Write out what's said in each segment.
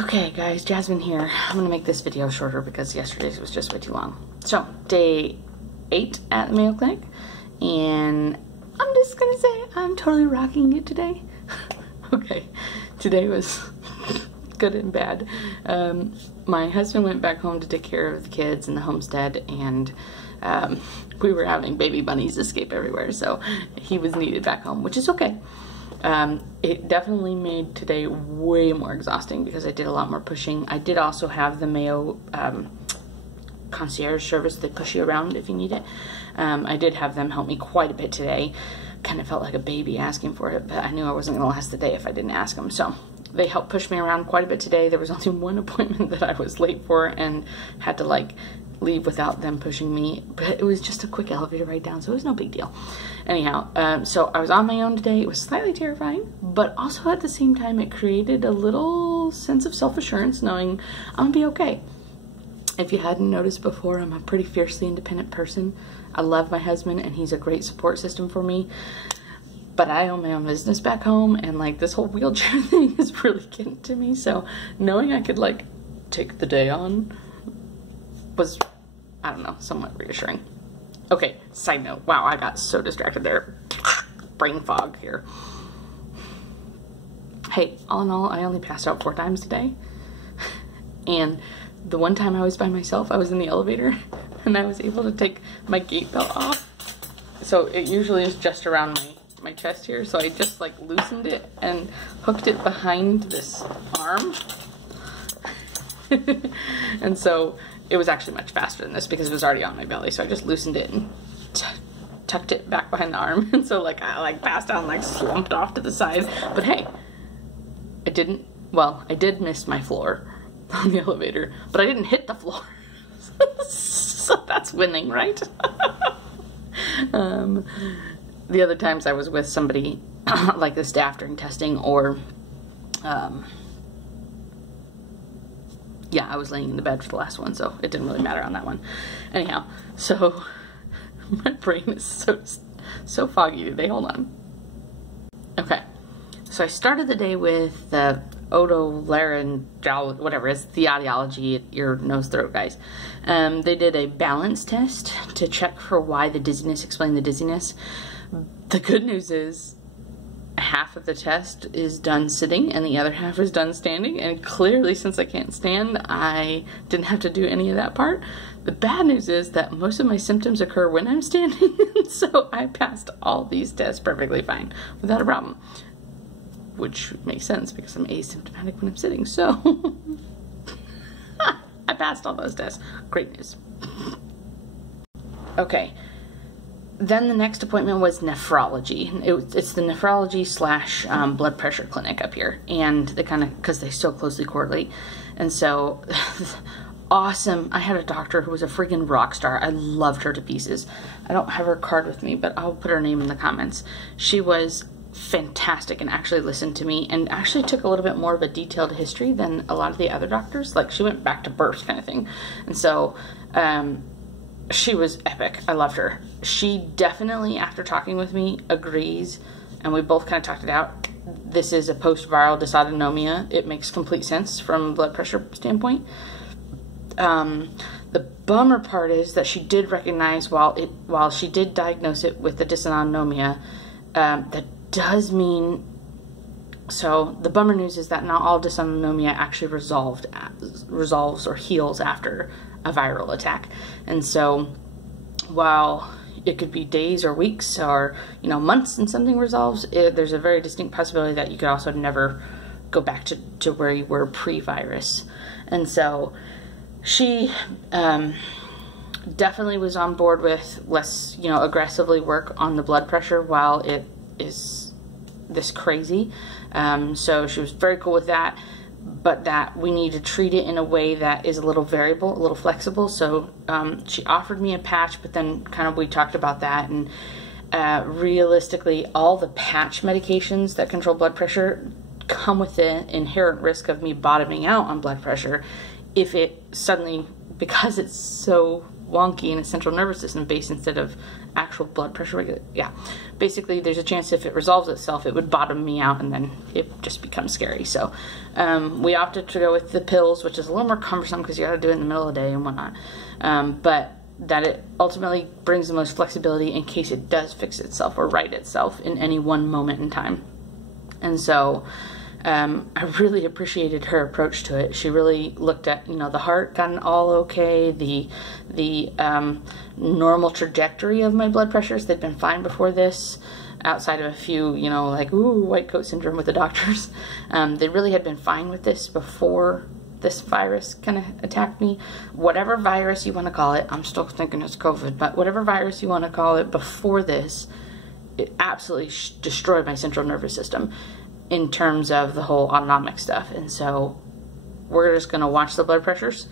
Okay guys, Jasmine here. I'm gonna make this video shorter because yesterday's was just way too long. So, day 8 at the Mayo Clinic, and I'm just gonna say I'm totally rocking it today. Okay, today was good and bad. My husband went back home to take care of the kids in the homestead, and we were having baby bunnies escape everywhere, so he was needed back home, which is okay. It definitely made today way more exhausting because I did a lot more pushing. I did also have the Mayo concierge service. They push you around if you need it. I did have them help me quite a bit today. Kind of felt like a baby asking for it, but I knew I wasn't going to last the day if I didn't ask them. So they helped push me around quite a bit today. There was only one appointment that I was late for and had to like leave without them pushing me, but it was just a quick elevator ride down, so it was no big deal. Anyhow, so I was on my own today. It was slightly terrifying, but also at the same time it created a little sense of self-assurance knowing I'm gonna be okay. If you hadn't noticed before, I'm a pretty fiercely independent person. I love my husband and he's a great support system for me, but I own my own business back home, and like this whole wheelchair thing is really getting to me, so knowing I could like take the day on was, I don't know, somewhat reassuring. Okay, side note. Wow, I got so distracted there. Brain fog here. Hey, all in all, I only passed out 4 times today. And the one time I was by myself, I was in the elevator and I was able to take my gait belt off. So it usually is just around my chest here. So I just like loosened it and hooked it behind this arm. And so it was actually much faster than this because it was already on my belly. So I just loosened it and tucked it back behind the arm. And so like I like passed out and like slumped off to the side. But hey, I did miss my floor on the elevator, but I didn't hit the floor. So that's winning, right? The other times I was with somebody like the staff during testing, or yeah, I was laying in the bed for the last one, so it didn't really matter on that one. Anyhow, so my brain is so foggy today. Hold on. Okay, so I started the day with the otolaryngology, whatever it is, the audiology, ear, nose, throat guys. They did a balance test to check for why the dizziness explained the dizziness. The good news is half of the test is done sitting and the other half is done standing, and clearly since I can't stand, I didn't have to do any of that part. The bad news is that most of my symptoms occur when I'm standing, so I passed all these tests perfectly fine without a problem, which makes sense because I'm asymptomatic when I'm sitting. So I passed all those tests. Great news. Okay. Then the next appointment was nephrology. It's the nephrology slash blood pressure clinic up here, and they kind of, because they so closely correlate, and so awesome. I had a doctor who was a freaking rock star. I loved her to pieces. I don't have her card with me, but I'll put her name in the comments. She was fantastic and actually listened to me and actually took a little bit more of a detailed history than a lot of the other doctors. Like she went back to birth kind of thing, and so she was epic. I loved her. She definitely, after talking with me, agrees, and we both kind of talked it out. This is a post-viral dysautonomia. It makes complete sense from a blood pressure standpoint. The bummer part is that she did recognize, while she did diagnose it with the dysautonomia, that does mean, so the bummer news is that not all dysautonomia actually resolves or heals after a viral attack. And so while it could be days or weeks or months and something resolves, there's a very distinct possibility that you could also never go back to where you were pre-virus. And so she definitely was on board with let's aggressively work on the blood pressure while it is this crazy. So she was very cool with that, but that we need to treat it in a way that is a little variable, a little flexible. So she offered me a patch, but then kind of we talked about that, and realistically all the patch medications that control blood pressure come with the inherent risk of me bottoming out on blood pressure if it suddenly, because it's so wonky in a central nervous system base instead of actual blood pressure yeah, basically there's a chance if it resolves itself it would bottom me out and then it just becomes scary. So we opted to go with the pills, which is a little more cumbersome because you got to do it in the middle of the day and whatnot, but that it ultimately brings the most flexibility in case it does fix itself or right itself in any one moment in time. And so I really appreciated her approach to it. She really looked at, you know, the heart gotten all okay, the normal trajectory of my blood pressures. They'd been fine before this, outside of a few, you know, like, ooh, white coat syndrome with the doctors. They really had been fine with this before this virus kind of attacked me. Whatever virus you want to call it, I'm still thinking it's COVID, but whatever virus you want to call it before this, it absolutely destroyed my central nervous system in terms of the whole autonomic stuff. And so we're just going to watch the blood pressures,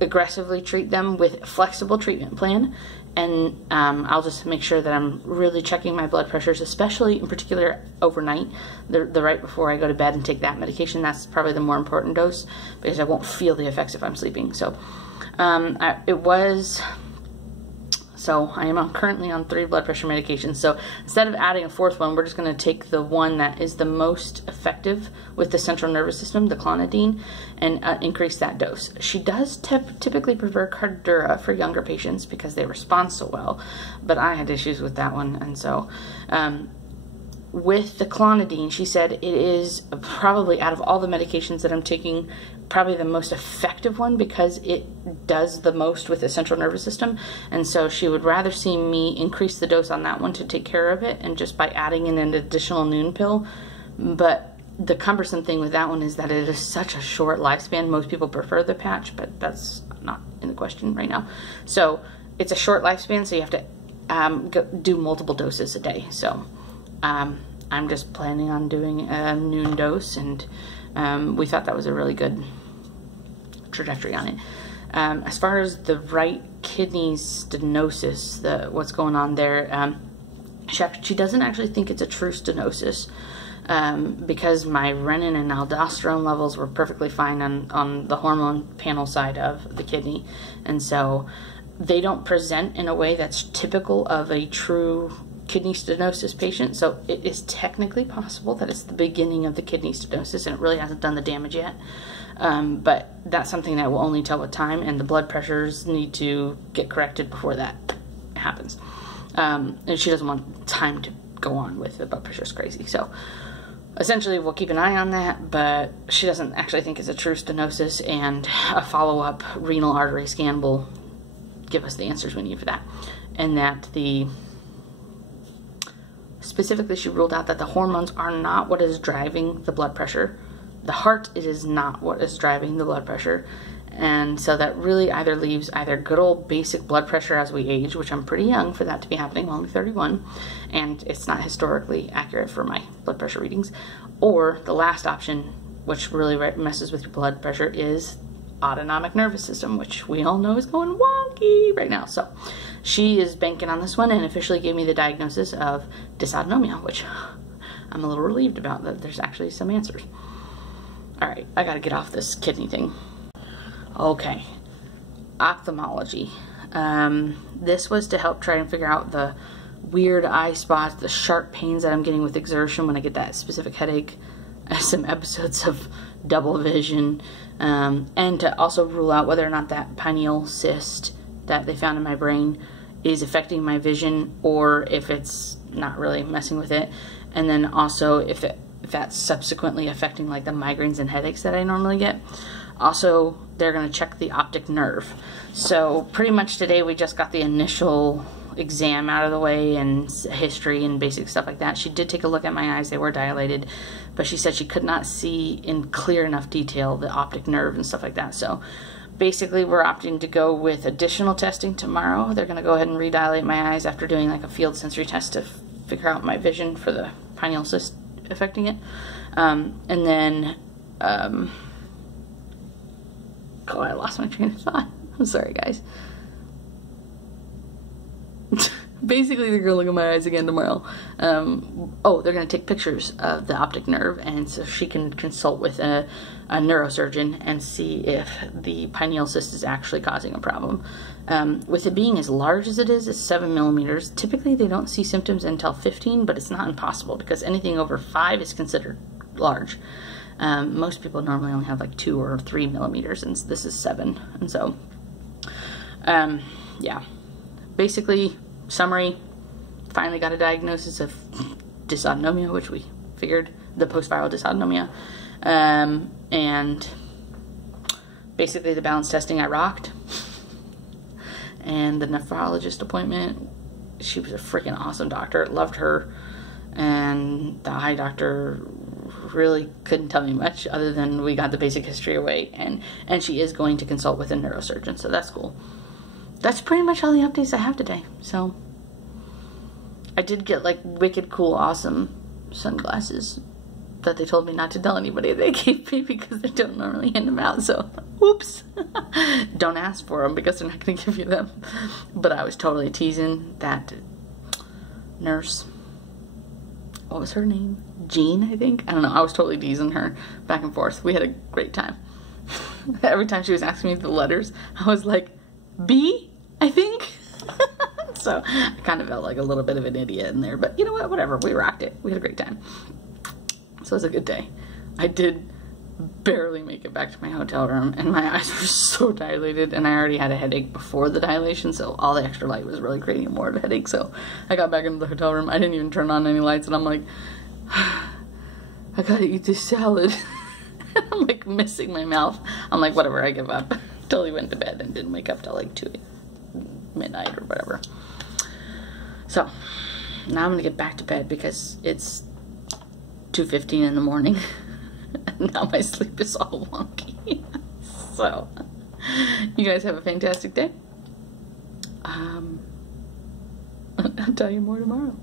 aggressively treat them with a flexible treatment plan, and I'll just make sure that I'm really checking my blood pressures, especially in particular overnight, the right before I go to bed and take that medication. That's probably the more important dose because I won't feel the effects if I'm sleeping. So So I am currently on 3 blood pressure medications. So instead of adding a 4th one, we're just going to take the one that is the most effective with the central nervous system, the clonidine, and increase that dose. She does typically prefer Cardura for younger patients because they respond so well, but I had issues with that one. And so with the clonidine, she said it is probably, out of all the medications that I'm taking, probably the most effective one because it does the most with the central nervous system. And so she would rather see me increase the dose on that one to take care of it, and just by adding in an additional noon pill. But the cumbersome thing with that one is that it is such a short lifespan. Most people prefer the patch, but that's not in the question right now. So it's a short lifespan, so you have to do multiple doses a day. So I'm just planning on doing a noon dose, and we thought that was a really good trajectory on it. As far as the right kidney stenosis, what's going on there, she doesn't actually think it's a true stenosis because my renin and aldosterone levels were perfectly fine on the hormone panel side of the kidney, and so they don't present in a way that's typical of a true kidney stenosis patient. So it is technically possible that it's the beginning of the kidney stenosis and it really hasn't done the damage yet, but that's something that we'll only tell with time, and the blood pressures need to get corrected before that happens, and she doesn't want time to go on with the blood pressure. Is crazy. So essentially we'll keep an eye on that, but she doesn't actually think it's a true stenosis, and a follow-up renal artery scan will give us the answers we need for that. And that specifically, she ruled out that the hormones are not what is driving the blood pressure. The heart, it is not what is driving the blood pressure. And so that really either leaves either good old basic blood pressure as we age, which I'm pretty young for that to be happening, I'm only 31, and it's not historically accurate for my blood pressure readings, or the last option, which really messes with your blood pressure, is autonomic nervous system, which we all know is going wonky right now. So she is banking on this one and officially gave me the diagnosis of dysautonomia, which I'm a little relieved about, that there's actually some answers. All right, I gotta get off this kidney thing. Okay, ophthalmology. This was to help try and figure out the weird eye spots, the sharp pains that I'm getting with exertion when I get that specific headache, some episodes of double vision, and to also rule out whether or not that pineal cyst that they found in my brain is affecting my vision, or if it's not really messing with it, and then also if that's subsequently affecting like the migraines and headaches that I normally get. Also, they're going to check the optic nerve. So pretty much today we just got the initial exam out of the way and history and basic stuff like that. She did take a look at my eyes. They were dilated, but she said she could not see in clear enough detail the optic nerve and stuff like that. So basically we're opting to go with additional testing tomorrow. They're going to go ahead and redilate my eyes after doing like a field sensory test to figure out my vision for the pineal cyst affecting it. And then oh, I lost my train of thought. I'm sorry, guys. Basically, they're gonna look at my eyes again tomorrow. Oh, they're gonna take pictures of the optic nerve, and so she can consult with a neurosurgeon and see if the pineal cyst is actually causing a problem. With it being as large as it is, it's 7 millimeters. Typically, they don't see symptoms until 15, but it's not impossible because anything over 5 is considered large. Most people normally only have like 2 or 3 millimeters, and this is 7. And so, yeah, basically, summary, finally got a diagnosis of dysautonomia, which we figured, the post-viral dysautonomia. And basically the balance testing I rocked. And the nephrologist appointment, she was a freaking awesome doctor, loved her. And the eye doctor really couldn't tell me much other than we got the basic history away, and she is going to consult with a neurosurgeon, so that's cool. That's pretty much all the updates I have today. So I did get like wicked cool awesome sunglasses that they told me not to tell anybody they gave me because they don't normally hand them out, so whoops. Don't ask for them because they're not going to give you them. But I was totally teasing that nurse. What was her name? Jean, I think? I don't know. I was totally teasing her back and forth. We had a great time. Every time she was asking me the letters, I was like, B, I think? So I kind of felt like a little bit of an idiot in there. But you know what? Whatever. We rocked it. We had a great time. So it was a good day. I did barely make it back to my hotel room, and my eyes were so dilated, and I already had a headache before the dilation, so all the extra light was really creating more of a headache. So I got back into the hotel room. I didn't even turn on any lights, and I'm like, I gotta eat this salad. I'm like missing my mouth. I'm like, whatever, I give up. Totally went to bed and didn't wake up till like 2 midnight or whatever. So now I'm gonna get back to bed because it's 2:15 in the morning. And now my sleep is all wonky. So you guys have a fantastic day. I'll tell you more tomorrow.